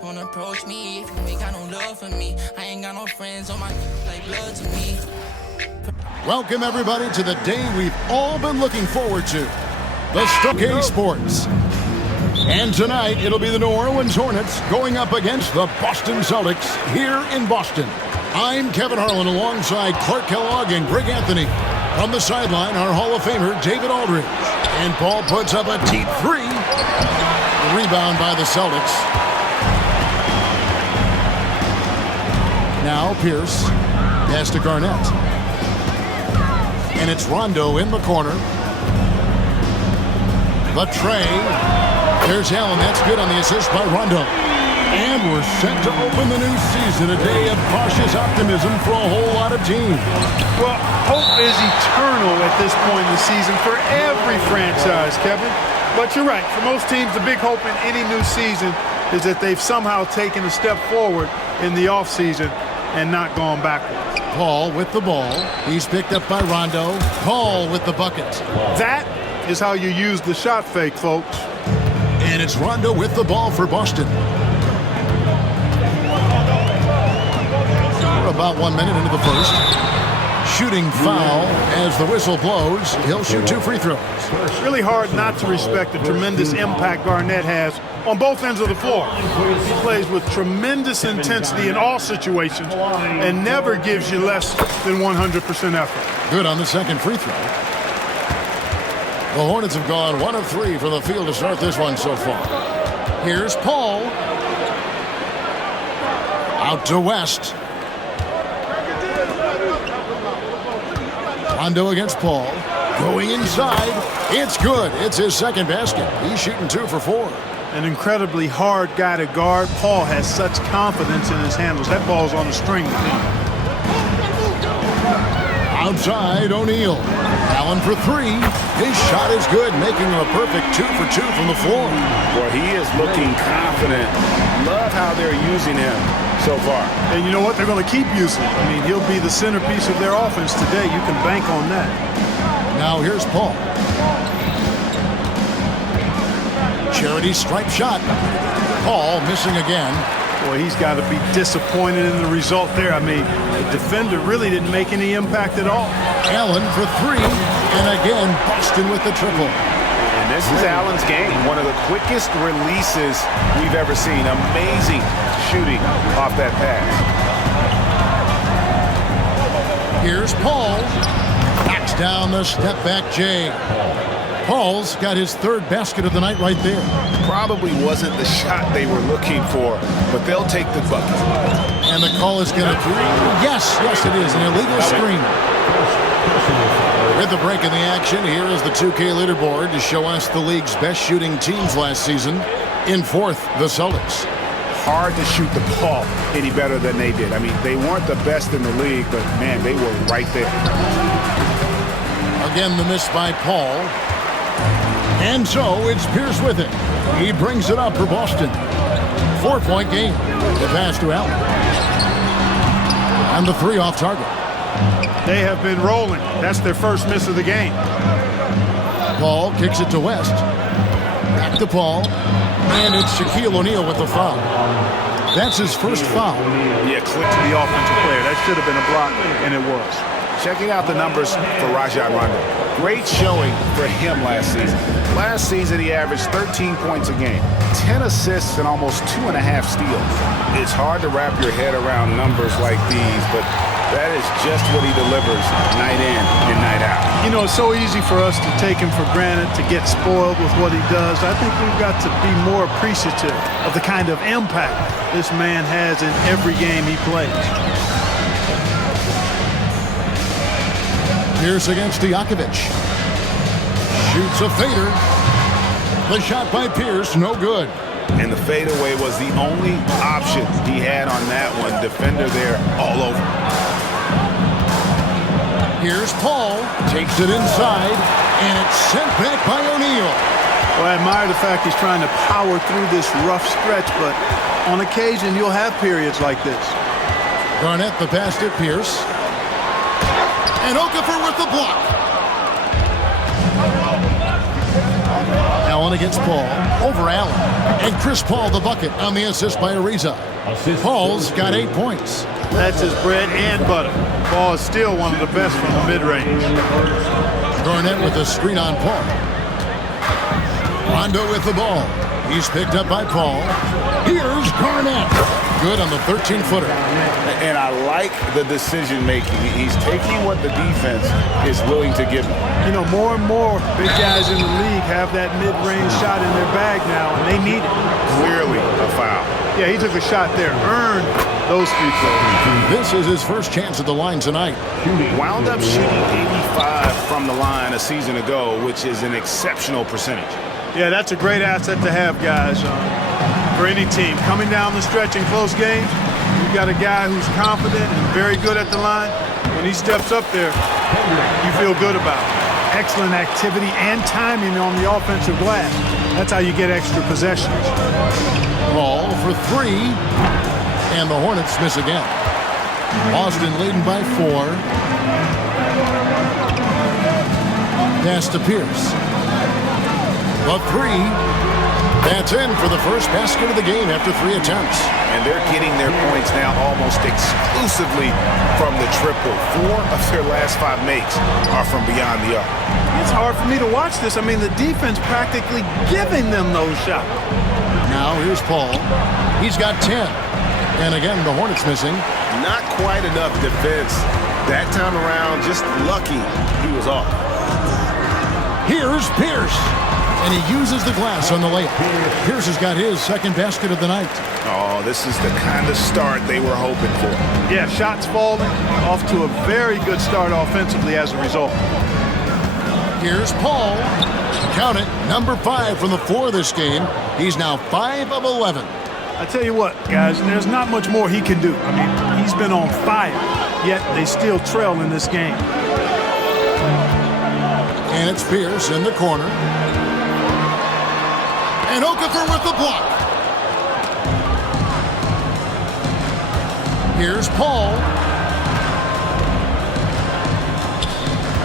Don't approach me if you ain't got no love for me. I ain't got no friends on my like blood to me. Welcome, everybody, to the day we've all been looking forward to, the Stoke Sports. And tonight, it'll be the New Orleans Hornets going up against the Boston Celtics here in Boston. I'm Kevin Harlan alongside Clark Kellogg and Greg Anthony. From the sideline, our Hall of Famer, David Aldridge. And Paul puts up a deep three. Rebound by the Celtics. Now Pierce. Pass to Garnett. And it's Rondo in the corner. The tray. There's Allen. That's good on the assist by Rondo. And we're set to open the new season, a day of cautious optimism for a whole lot of teams. Well, hope is eternal at this point in the season for every franchise, Kevin. But you're right. For most teams, the big hope in any new season is that they've somehow taken a step forward in the offseason and not gone backwards. Paul with the ball. He's picked up by Rondo. Paul with the bucket. That is how you use the shot fake, folks. And it's Rondo with the ball for Boston. We're about 1 minute into the first. Shooting foul as the whistle blows. He'll shoot 2 free throws. Really hard not to respect the tremendous impact Garnett has on both ends of the floor. He plays with tremendous intensity in all situations and never gives you less than 100% effort. Good on the second free throw. The Hornets have gone 1 of 3 from the field to start this one so far. Here's Paul. Out to West. Rondo against Paul. Going inside. It's good. It's his second basket. He's shooting 2 for 4. An incredibly hard guy to guard. Paul has such confidence in his handles. That ball's on the string with him. Outside, O'Neal. Allen for 3. His shot is good, making him a perfect 2 for 2 from the floor. Well, he is looking confident. Love how they're using him so far. And you know what? They're going to keep using him. I mean, he'll be the centerpiece of their offense today. You can bank on that. Now here's Paul. Charity stripe shot. Paul missing again. Boy, he's got to be disappointed in the result there. I mean, the defender really didn't make any impact at all. Allen for 3. And again, Boston with the triple. And this is Allen's game. One of the quickest releases we've ever seen. Amazing shooting off that pass. Here's Paul. Backs down the step back J. Paul's got his 3rd basket of the night right there. Probably wasn't the shot they were looking for, but they'll take the bucket. And the call is going to be, yes, it is, an illegal screen. With the break in the action, here is the 2K leaderboard to show us the league's best shooting teams last season. In 4th, the Celtics. Hard to shoot the ball any better than they did. I mean, they weren't the best in the league, but, man, they were right there. Again, the miss by Paul. And so it's Pierce with it. He brings it up for Boston. 4-point game. The pass to Allen. And the 3 off target. They have been rolling. That's their first miss of the game. Paul kicks it to West. Back to Paul. And it's Shaquille O'Neal with the foul. That's his first foul. Yeah, click to the offensive player. That should have been a block, and it was. Checking out the numbers for Rajon Rondo. Great showing for him last season. Last season, he averaged 13 points a game, 10 assists, and almost 2.5 steals. It's hard to wrap your head around numbers like these, but that is just what he delivers night in and night out. You know, it's so easy for us to take him for granted, to get spoiled with what he does. I think we've got to be more appreciative of the kind of impact this man has in every game he plays. Pierce against Stojakovic. Shoots a fader. The shot by Pierce, no good. And the fadeaway was the only option he had on that one. Defender there all over. Here's Paul. Takes it inside. And it's sent back by O'Neal. Well, I admire the fact he's trying to power through this rough stretch, but on occasion you'll have periods like this. Garnett the pass to Pierce. And Okafor with the block. Allen against Paul. Over Allen. And Chris Paul the bucket on the assist by Ariza. Paul's got 8 points. That's his bread and butter. Paul is still one of the best from the mid-range. Garnett with a screen on Paul. Rondo with the ball. He's picked up by Paul. Here's Garnett. Good on the 13-footer. And I like the decision-making. He's taking what the defense is willing to give him. You know, more and more big guys in the league have that mid-range shot in their bag now, and they need it. Clearly a foul. Yeah, he took a shot there. Earned those free throws. This is his first chance at the line tonight. Wound up shooting 85 from the line a season ago, which is an exceptional percentage. Yeah, that's a great asset to have, guys, for any team. Coming down the stretch in close games, you've got a guy who's confident and very good at the line. When he steps up there, you feel good about it. Excellent activity and timing on the offensive glass. That's how you get extra possessions. Ball for 3. And the Hornets miss again. Boston leading by 4. Pass to Pierce. The 3. That's in for the first basket of the game after 3 attempts. And they're getting their points now almost exclusively from the triple. 4 of their last 5 makes are from beyond the arc. It's hard for me to watch this. I mean, the defense practically giving them those shots. Now here's Paul. He's got 10. And again, the Hornets missing. Not quite enough defense. That time around, just lucky he was off. Here's Pierce. And he uses the glass on the layup. Pierce has got his second basket of the night. Oh, this is the kind of start they were hoping for. Yeah, shots falling. Off to a very good start offensively as a result. Here's Paul. Count it, number 5 from the floor this game. He's now 5 of 11. I tell you what, guys, there's not much more he can do. I mean, he's been on fire, yet they still trail in this game. And it's Pierce in the corner. And Okafor with the block. Here's Paul.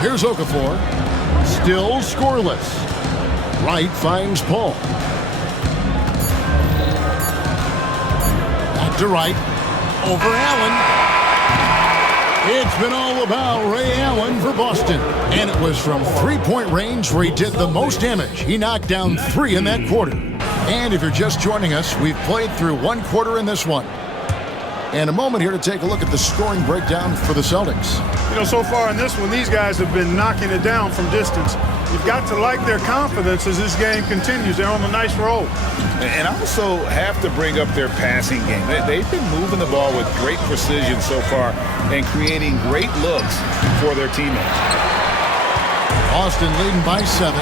Here's Okafor. Still scoreless. Wright finds Paul. Back to Wright. Over Allen. It's been all about Ray Allen for Boston. And it was from three-point range where he did the most damage. He knocked down 3 in that quarter. And if you're just joining us, we've played through 1 quarter in this one. And a moment here to take a look at the scoring breakdown for the Celtics. You know, so far in this one, these guys have been knocking it down from distance. You've got to like their confidence as this game continues. They're on a nice roll. And also have to bring up their passing game. They've been moving the ball with great precision so far and creating great looks for their teammates. Boston leading by 7.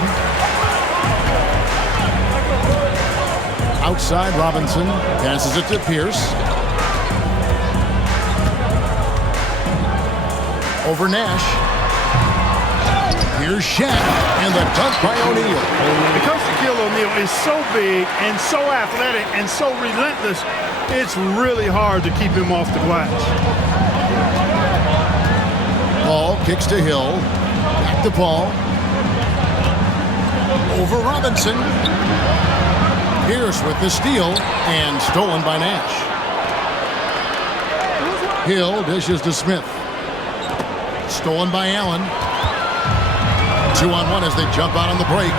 Outside, Robinson passes it to Pierce. Over Nash. Here's Shaq, and the dunk by O'Neal. Because Shaquille O'Neal is so big and so athletic and so relentless, it's really hard to keep him off the glass. Ball kicks to Hill. Back to Paul. Over Robinson. Pierce with the steal, and stolen by Nash. Hill dishes to Smith. Stolen by Allen. 2-on-1 as they jump out on the break.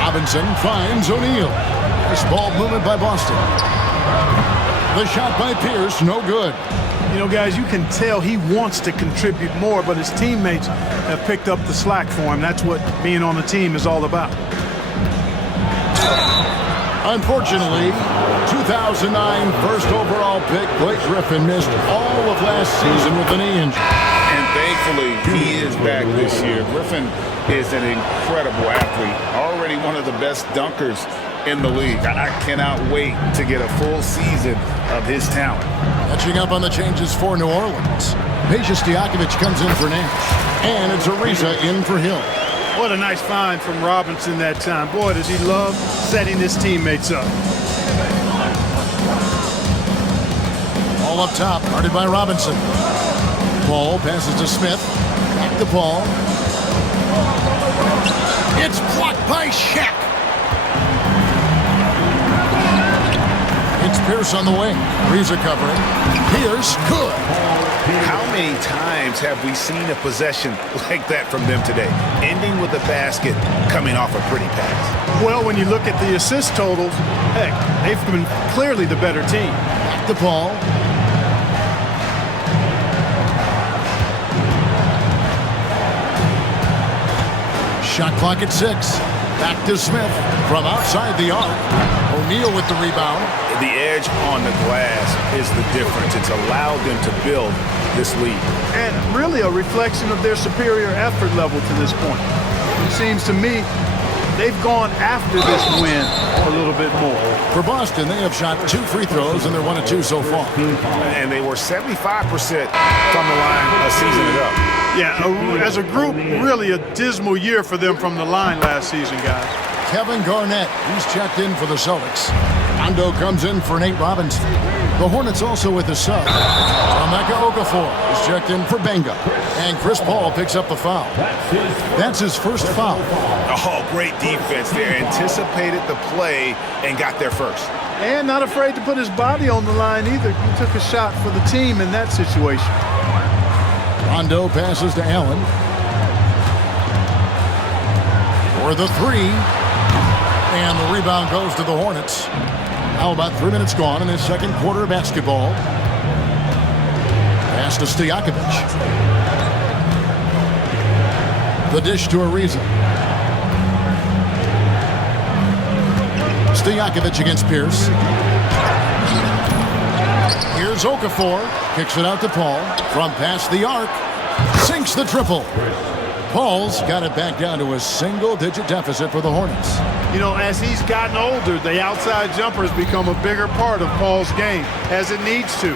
Robinson finds O'Neal. Nice ball movement by Boston. The shot by Pierce, no good. You know, guys, you can tell he wants to contribute more, but his teammates have picked up the slack for him. That's what being on the team is all about. Unfortunately, 2009 first overall pick Blake Griffin missed all of last season with a knee injury. And thankfully, he is back this year. Griffin is an incredible athlete, already one of the best dunkers in the league. I cannot wait to get a full season of his talent. Catching up on the changes for New Orleans. Peja Stojakovic comes in for Nash. And it's Ariza in for Hill. What a nice find from Robinson that time. Boy, does he love setting his teammates up. All up top, guarded by Robinson. Paul passes to Smith. Back to Paul. It's blocked by Shaq. It's Pierce on the wing. Ariza covering. Pierce, good. How many times have we seen a possession like that from them today? Ending with a basket, coming off a pretty pass. Well, when you look at the assist totals, heck, they've been clearly the better team. Back to Paul. Shot clock at 6. Back to Smith from outside the arc. O'Neal with the rebound. The edge on the glass is the difference. It's allowed them to build this lead. And really a reflection of their superior effort level to this point. It seems to me they've gone after this win a little bit more. For Boston, they have shot 2 free throws, and they're 1 of 2 so far. And they were 75% from the line a season ago. Yeah, as a group, really a dismal year for them from the line last season, guys. Kevin Garnett, he's checked in for the Celtics. Rondo comes in for Nate Robinson. The Hornets also with a sub. Emeka Okafor is checked in for Benga. And Chris Paul picks up the foul. That's his first foul. Oh, great defense there. Anticipated the play and got there first. And not afraid to put his body on the line either. He took a shot for the team in that situation. Rondo passes to Allen. For the 3. And the rebound goes to the Hornets. Now about 3 minutes gone in this second quarter of basketball. Pass to Stojakovic. The dish to Ariza. Stojakovic against Pierce. Here's Okafor. Kicks it out to Paul. From past the arc. Sinks the triple. Paul's got it back down to a single-digit deficit for the Hornets. You know, as he's gotten older, the outside jumper has become a bigger part of Paul's game, as it needs to.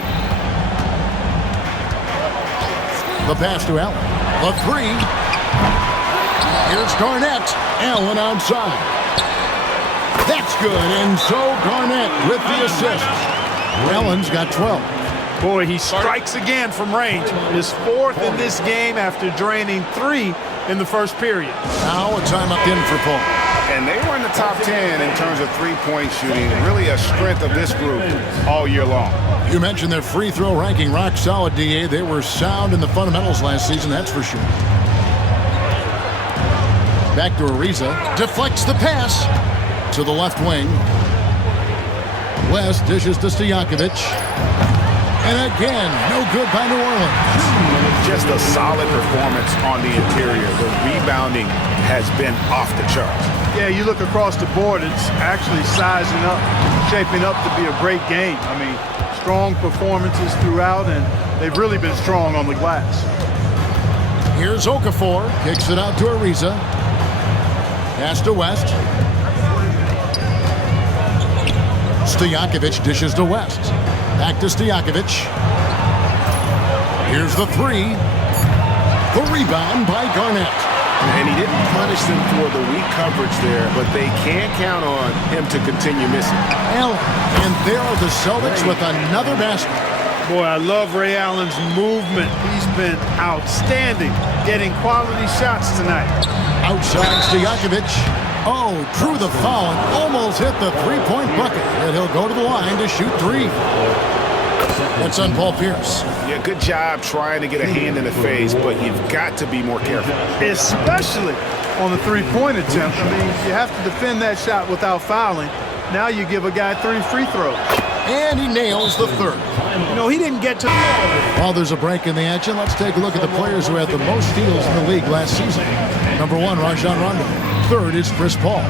The pass to Allen. The 3. Here's Garnett. Allen outside. That's good, and so Garnett with the assist. Allen's got 12. Boy, he strikes again from range. His 4th in this game after draining 3 in the first period. Now a timeout in for Paul. And they were in the top 10 in terms of three-point shooting. Really a strength of this group all year long. You mentioned their free throw ranking rock solid, DA. They were sound in the fundamentals last season, that's for sure. Back to Ariza. Deflects the pass to the left wing. West dishes to Stojakovic. And again, no good by New Orleans. Just a solid performance on the interior. The rebounding has been off the charts. Yeah, you look across the board, it's actually sizing up, shaping up to be a great game. I mean, strong performances throughout, and they've really been strong on the glass. Here's Okafor. Kicks it out to Ariza. Pass to West. Stojakovic dishes to West. Back to Stojakovic. Here's the 3. The rebound by Garnett. And he didn't punish them for the weak coverage there, but they can't count on him to continue missing. Allen. And there are the Celtics with another basket. Boy, I love Ray Allen's movement. He's been outstanding, getting quality shots tonight. Outside Stojakovic. Oh, drew the foul and almost hit the three-point bucket. And he'll go to the line to shoot 3. That's on Paul Pierce. Yeah, good job trying to get a hand in the face, but you've got to be more careful. Especially on the three-point attempt. I mean, you have to defend that shot without fouling. Now you give a guy 3 free throws. And he nails the 3rd. You know, he didn't get to... While there's a break in the action, let's take a look at the players who had the most steals in the league last season. Number 1, Rajon Rondo. 3rd is Chris Paul.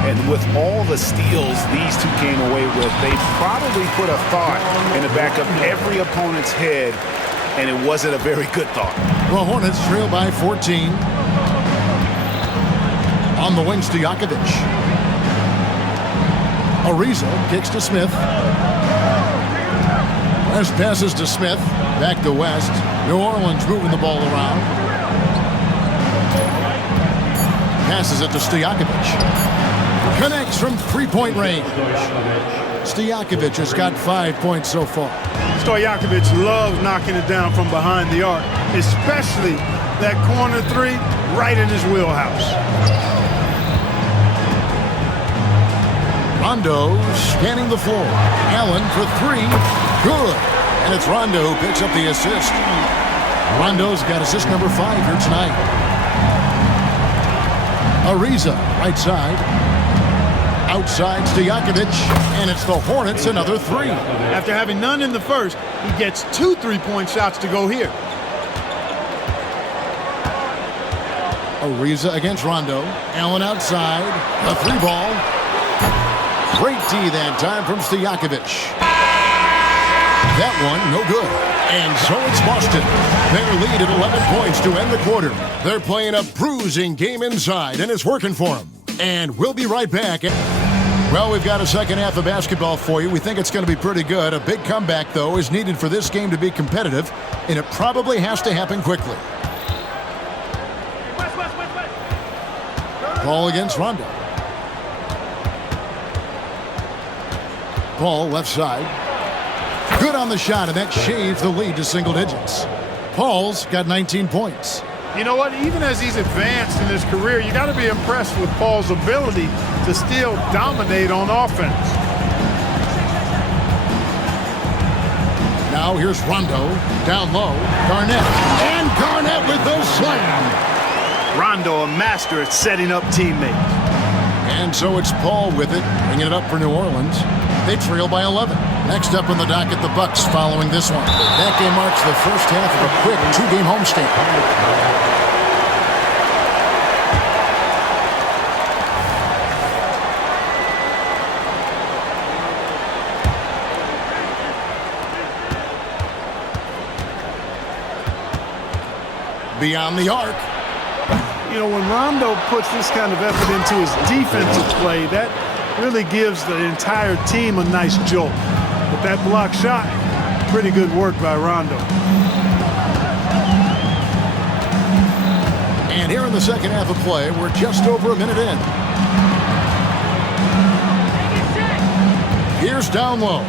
And with all the steals these two came away with, they probably put a thought in the back of every opponent's head, and it wasn't a very good thought. The Hornets trail by 14. On the wing, Stojakovic. Ariza kicks to Smith. West passes to Smith. Back to West. New Orleans moving the ball around. Passes it to Stojakovic. Connects from three-point range. Stojakovic has got 5 points so far. Stojakovic loves knocking it down from behind the arc, especially that corner 3 right in his wheelhouse. Rondo scanning the floor. Allen for three. Good. And it's Rondo who picks up the assist. Rondo's got assist number 5 here tonight. Ariza, right side. Outside Stojakovic, and it's the Hornets another 3. After having none in the first, he gets 2 3-point shots to go here. Ariza against Rondo. Allen outside. A 3-ball. Great D that time from Stojakovic. That one, no good. And so it's Boston. Their lead at 11 points to end the quarter. They're playing a bruising game inside, and it's working for them. And we'll be right back. Well, we've got a second half of basketball for you. We think it's going to be pretty good. A big comeback, though, is needed for this game to be competitive, and it probably has to happen quickly. Paul against Rondo. Paul left side. Good on the shot, and that shaves the lead to single digits. Paul's got 19 points. You know what? Even as he's advanced in his career, you got to be impressed with Paul's ability to still dominate on offense. Now here's Rondo, down low, Garnett, and Garnett with the slam. Rondo, a master at setting up teammates. And so it's Paul with it, bringing it up for New Orleans. They trail by 11. Next up on the docket, the Bucks following this one. That game marks the first half of a quick 2-game homestand. Beyond the arc. You know, when Rondo puts this kind of effort into his defensive play, that really gives the entire team a nice jolt. But that block shot, pretty good work by Rondo. And here in the second half of play, we're just over a minute in. Pierce down low.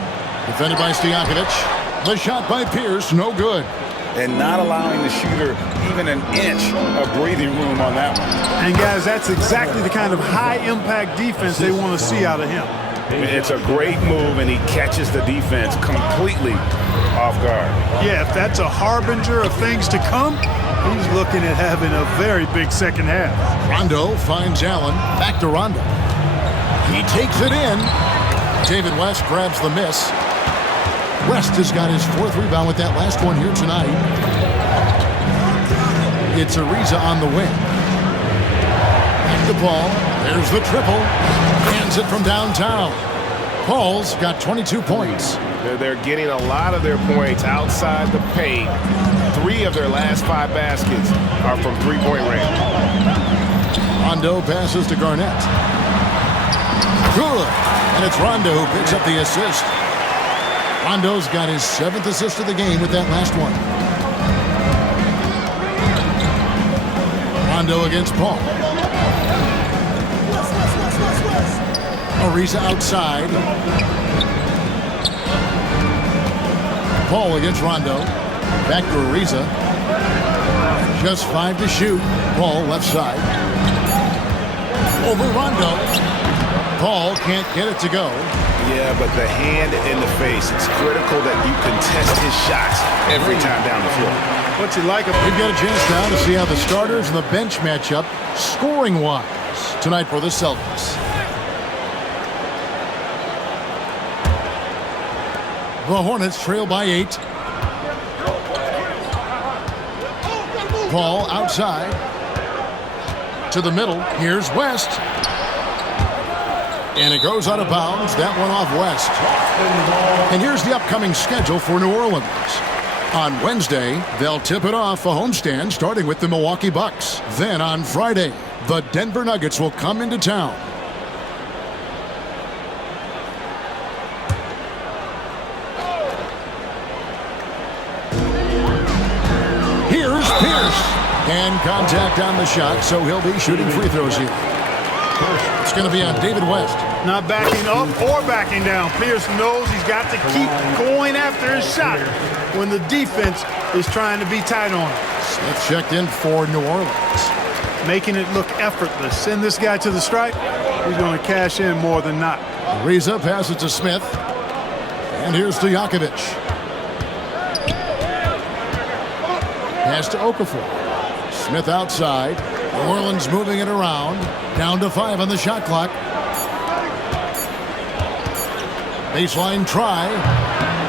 Defended by Stojakovic. The shot by Pierce, no good. And not allowing the shooter even an inch of breathing room on that one. And guys, that's exactly the kind of high-impact defense they want to see out of him. It's a great move, and he catches the defense completely off guard. Yeah, if that's a harbinger of things to come, he's looking at having a very big second half. Rondo finds Allen. Back to Rondo. He takes it in. David West grabs the miss. West has got his 4th rebound with that last one here tonight. It's Ariza on the wing. Back to Paul. There's the triple. Hands it from downtown. Paul's got 22 points. They're getting a lot of their points outside the paint. 3 of their last 5 baskets are from three-point range. Rondo passes to Garnett. Good. And it's Rondo who picks up the assist. Rondo's got his 7th assist of the game with that last one. Rondo against Paul. Ariza outside. Paul against Rondo. Back to Ariza. Just 5 to shoot. Paul left side. Over Rondo. Paul can't get it to go. Yeah, but the hand in the face, it's critical that you contest his shots every time down the floor. What's he like? We've got a chance now to see how the starters and the bench match up scoring-wise tonight for the Celtics. The Hornets trail by 8. Paul outside. To the middle. Here's West. And it goes out of bounds. That one off West. And here's the upcoming schedule for New Orleans. On Wednesday, they'll tip it off a homestand starting with the Milwaukee Bucks. Then on Friday, the Denver Nuggets will come into town. Here's Pierce. And contact on the shot, so he'll be shooting free throws here. It's going to be on David West. Not backing up or backing down. Pierce knows he's got to keep going after his shot when the defense is trying to be tight on him. Smith checked in for New Orleans. Making it look effortless. Send this guy to the stripe. He's going to cash in more than not. Ariza passes to Smith. And here's Stojakovic. Pass to Okafor. Smith outside. New Orleans moving it around. Down to 5 on the shot clock. Baseline try.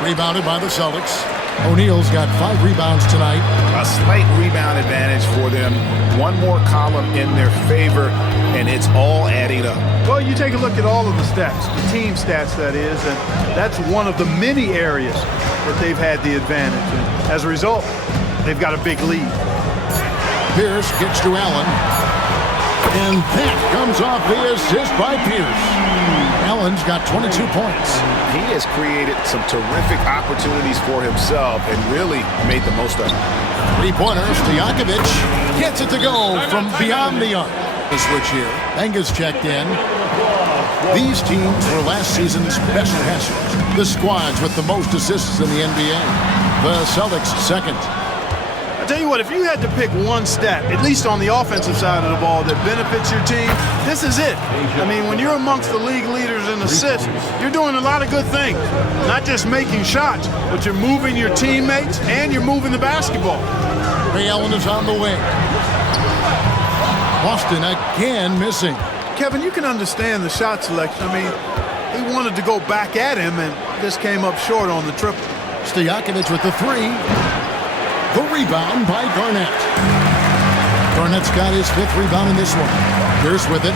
Rebounded by the Celtics. O'Neal's got 5 rebounds tonight. A slight rebound advantage for them. One more column in their favor, and it's all adding up. Well, you take a look at all of the stats, the team stats, that is, and that's one of the many areas that they've had the advantage. And as a result, they've got a big lead. Pierce gets to Allen. And that comes off the assist by Pierce. Allen's got 22 points. He has created some terrific opportunities for himself and really made the most of it. 3-pointer, Stojakovic gets it to go from beyond the arc. The switch here. Benga's checked in. These teams were last season's best passers. The squads with the most assists in the NBA. The Celtics second. I tell you what, if you had to pick one stat, at least on the offensive side of the ball, that benefits your team, this is it. I mean, when you're amongst the league leaders in assists, you're doing a lot of good things. Not just making shots, but you're moving your teammates and you're moving the basketball. Ray Allen is on the wing. Boston again missing. Kevin, you can understand the shot selection. I mean, he wanted to go back at him and just came up short on the triple. Stojakovic with the 3. The rebound by Garnett. Garnett's got his 5th rebound in this one. Pierce with it.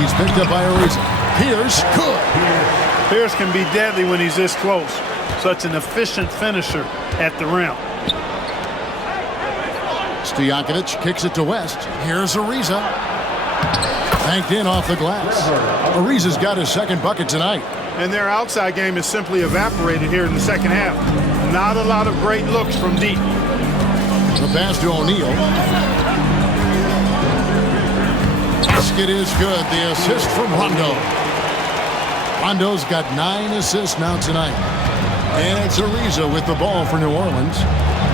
He's picked up by Ariza. Pierce, good. Pierce can be deadly when he's this close. Such an efficient finisher at the rim. Stojakovic kicks it to West. Here's Ariza. Banked in off the glass. Ariza's got his 2nd bucket tonight. And their outside game has simply evaporated here in the second half. Not a lot of great looks from deep. The pass to O'Neal. Basket is good. The assist from Rondo. Rondo's got 9 assists now tonight. And it's Ariza with the ball for New Orleans.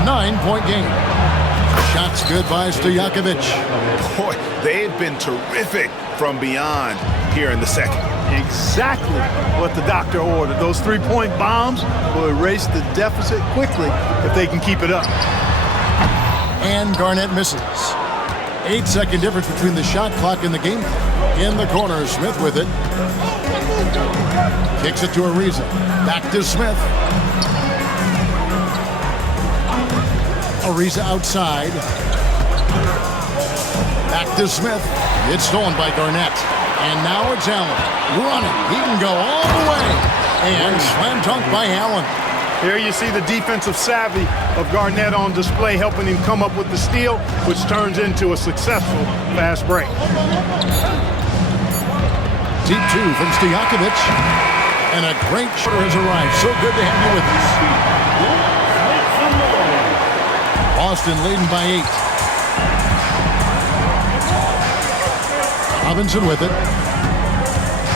9-point game. Shots good by Stojakovic. Boy, they've been terrific from beyond here in the second. Exactly what the doctor ordered. Those 3-point bombs will erase the deficit quickly if they can keep it up. And Garnett misses. 8-second difference between the shot clock and the game. In the corner, Smith with it. Kicks it to Ariza. Back to Smith. Ariza outside. Back to Smith. It's stolen by Garnett. And now it's Allen. Running. He can go all the way. And slam dunk by Allen. Here you see the defensive savvy of Garnett on display, helping him come up with the steal, which turns into a successful fast break. Deep 2 from Stojakovic. And a great shooter has arrived. So good to have you with us. Boston leading by 8. Robinson with it.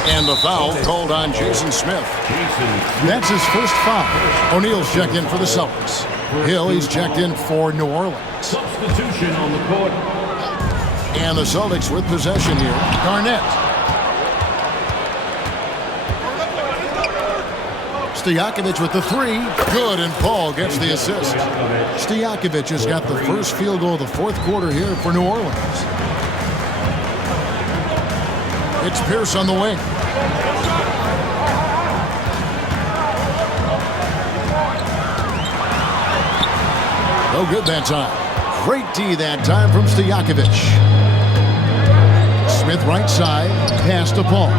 And the foul called on Jason Smith. That's his first foul. O'Neal's checked in for the Celtics. Hill, he's checked in for New Orleans. Substitution on the court. And the Celtics with possession here. Garnett. Stojakovic with the 3. Good, and Paul gets the assist. Stojakovic has got the first field goal of the 4th quarter here for New Orleans. It's Pierce on the wing. No good that time. Great D that time from Stojakovic. Smith right side. Pass to Paul.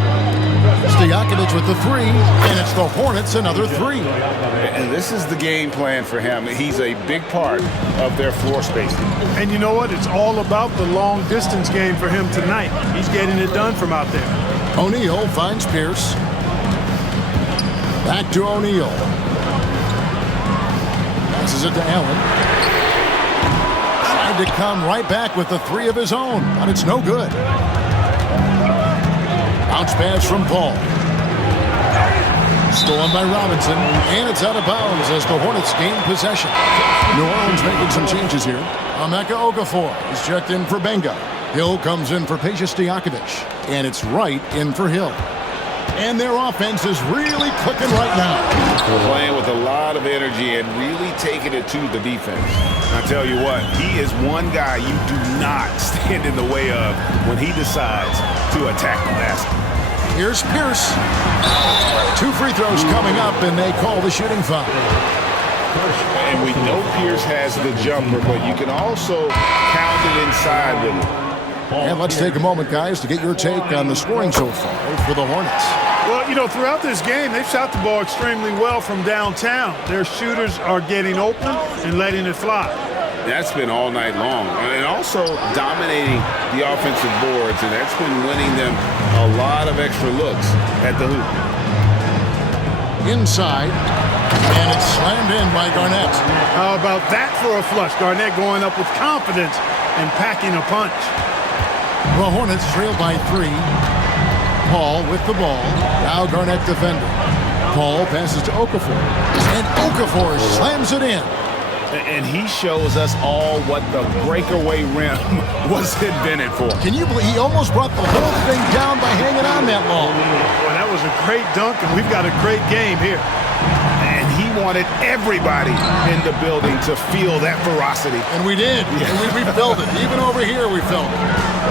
Stojakovic with the 3. And it's the Hornets another 3. And this is the game plan for him. He's a big part of their floor spacing. And you know what? It's all about the long distance game for him tonight. He's getting it done from out there. O'Neal finds Pierce. Back to O'Neal. Passes it to Allen. Tried to come right back with the 3 of his own, but it's no good. Bounce pass from Paul. Stolen by Robinson, and it's out of bounds as the Hornets gain possession. New Orleans making some changes here. Emeka Okafor is checked in for Benga. Hill comes in for Peja Stojakovic, and it's Wright in for Hill. And their offense is really clicking right now. Playing with a lot of energy and really taking it to the defense. I tell you what, he is one guy you do not stand in the way of when he decides to attack the basket. Here's Pierce. 2 free throws coming up, and they call the shooting foul. And we know Pierce has the jumper, but you can also count it inside with him. And let's take a moment, guys, to get your take on the scoring so far for the Hornets. Well, you know, throughout this game, they've shot the ball extremely well from downtown. Their shooters are getting open and letting it fly. That's been all night long. And also dominating the offensive boards, and that's been winning them a lot of extra looks at the hoop. Inside, and it's slammed in by Garnett. How about that for a flush? Garnett going up with confidence and packing a punch. The Hornets trail by 3. Paul with the ball. Now Garnett defending. Paul passes to Okafor. And Okafor slams it in. And he shows us all what the breakaway rim was invented for. Can you believe he almost brought the whole thing down by hanging on that long? Well, that was a great dunk, and we've got a great game here. And he wanted everybody in the building to feel that ferocity. And we did. Yeah. And we felt it. Even over here, we felt it.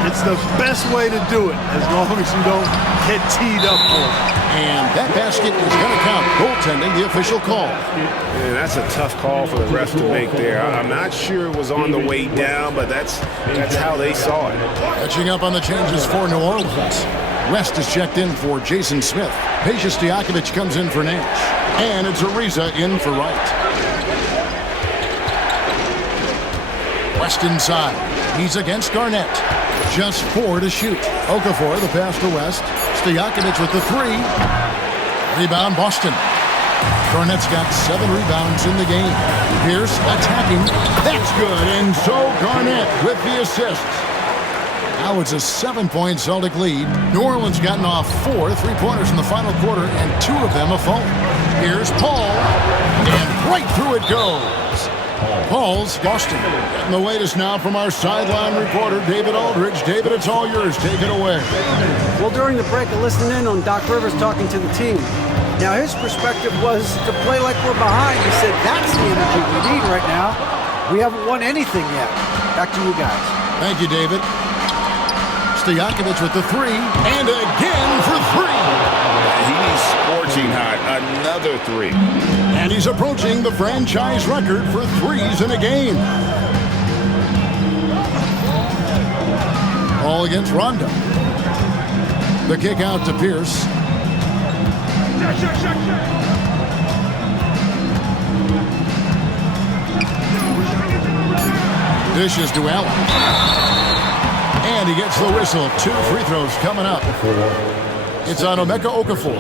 It's the best way to do it, as long as you don't get teed up for it. And that basket is going to count. Goaltending, the official call. Yeah, that's a tough call for the refs to make there. I'm not sure it was on the way down, but that's how they saw it. Catching up on the changes for New Orleans. West is checked in for Jason Smith. Peja Stojakovic comes in for Nash. And it's Ariza in for Wright. West inside. He's against Garnett. Just 4 to shoot. Okafor, the pass to West. Stojakovic with the 3. Rebound, Boston. Garnett's got 7 rebounds in the game. Pierce attacking. That's good. And so Garnett with the assist. Now it's a 7-point Celtic lead. New Orleans gotten off 4 3-pointers in the final quarter, and 2 of them a phone. Here's Paul. And right through it goes. Paul's Boston. And the latest now from our sideline reporter, David Aldridge. David, it's all yours. Take it away. Well, during the break, I listened in on Doc Rivers talking to the team. Now, his perspective was to play like we're behind. He said, that's the energy we need right now. We haven't won anything yet. Back to you guys. Thank you, David. Stojakovic with the 3. And again for 3. He's scorching hot. Another 3. And he's approaching the franchise record for 3s in a game. All against Rondo. The kick out to Pierce. Dishes to Allen. And he gets the whistle. 2 free throws coming up. It's on Emeka Okafor.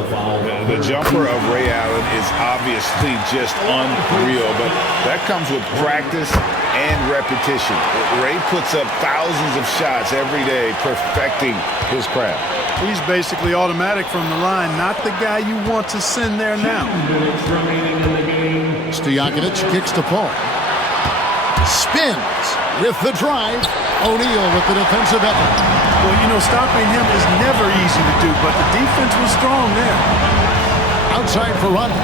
The jumper of Ray Allen is obviously just unreal, but that comes with practice and repetition. Ray puts up thousands of shots every day, perfecting his craft. He's basically automatic from the line, not the guy you want to send there now. Stojakovic kicks to Paul. Spins with the drive. O'Neal with the defensive effort. Well, you know, stopping him is never easy to do, but the defense was strong there. Outside for Rondo.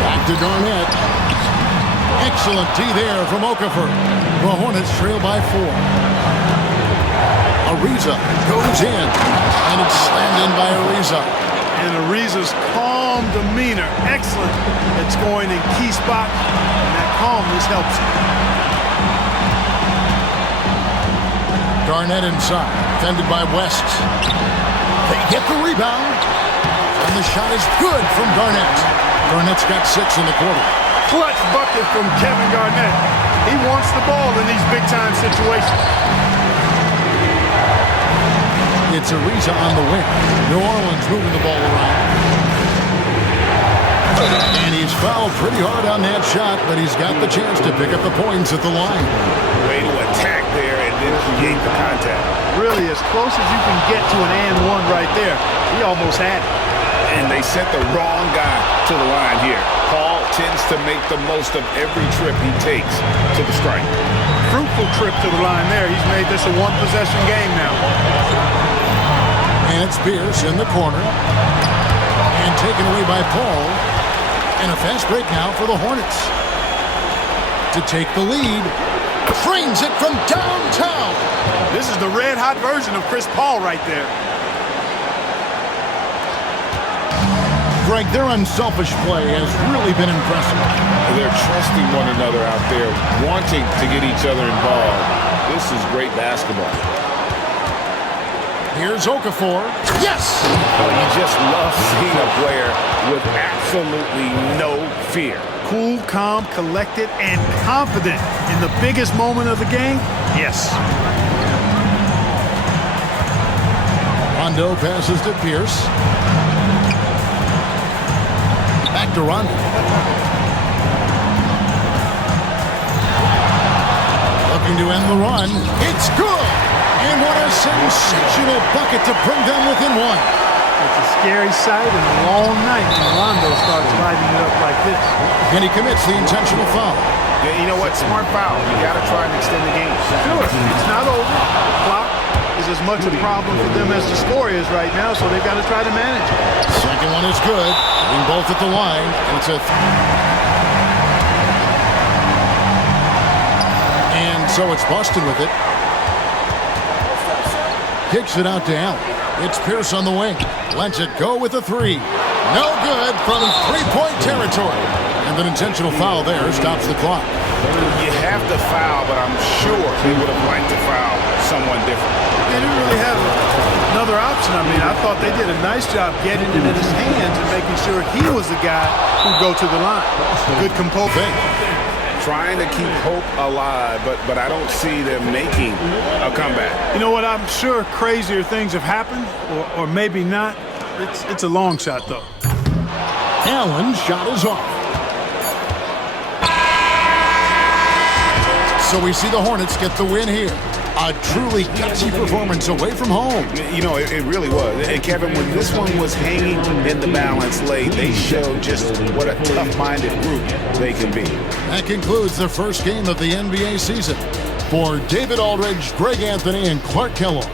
Back to Garnett. Excellent D there from Okafor. The Hornets trail by 4. Ariza goes in, and it's slammed in by Ariza. And Ariza's calm demeanor, excellent at scoring in key spots, and that calmness helps him. Garnett inside, defended by West. They get the rebound, and the shot is good from Garnett. Garnett's got 6 in the quarter. Clutch bucket from Kevin Garnett. He wants the ball in these big-time situations. It's Ariza on the wing. New Orleans moving the ball around. And he's fouled pretty hard on that shot, but he's got the chance to pick up the points at the line. Way to attack there and then create the contact. Really, as close as you can get to an and one right there. He almost had it. And they sent the wrong guy to the line here. Paul tends to make the most of every trip he takes to the strike. Fruitful trip to the line there. He's made this a one-possession game now. And It's Pierce in the corner. And taken away by Paul. And a fast break now for the Hornets. To take the lead. Trains it from downtown. This is the red-hot version of Chris Paul right there. Greg, their unselfish play has really been impressive. They're trusting one another out there, wanting to get each other involved. This is great basketball. Here's Okafor. Yes! You just love seeing a player with absolutely no fear. Cool, calm, collected, and confident in the biggest moment of the game. Yes. Rondo passes to Pierce. Back to Rondo. Looking to end the run. It's good! And what a sensational bucket to bring them within one. It's a scary sight and a long night when Rondo starts lighting it up like this. And he commits the intentional foul. Yeah, you know what? Smart foul. You got to try and extend the game. Sure, it's not over. The clock is as much a problem for them as the score is right now, so they've got to try to manage it. Second one is good. Hitting both at the line. And it's a... And so it's Boston with it. Kicks it out to Allen. It's Pierce on the wing. Lets it go with a three. No good from three-point territory. And an intentional foul there stops the clock. You have to foul, but I'm sure they would have liked to foul someone different. They didn't really have another option. I mean, I thought they did a nice job getting it in his hands and making sure he was the guy who'd go to the line. Good composure. Trying to keep hope alive, but I don't see them making a comeback. You know what? I'm sure crazier things have happened, or maybe not. It's a long shot, though. Allen's shot is off. So we see the Hornets get the win here. A truly gutsy performance away from home. You know, it really was. And Kevin, when this one was hanging in the balance late, they showed just what a tough-minded group they can be. That concludes the first game of the NBA season. For David Aldridge, Greg Anthony, and Clark Kellogg,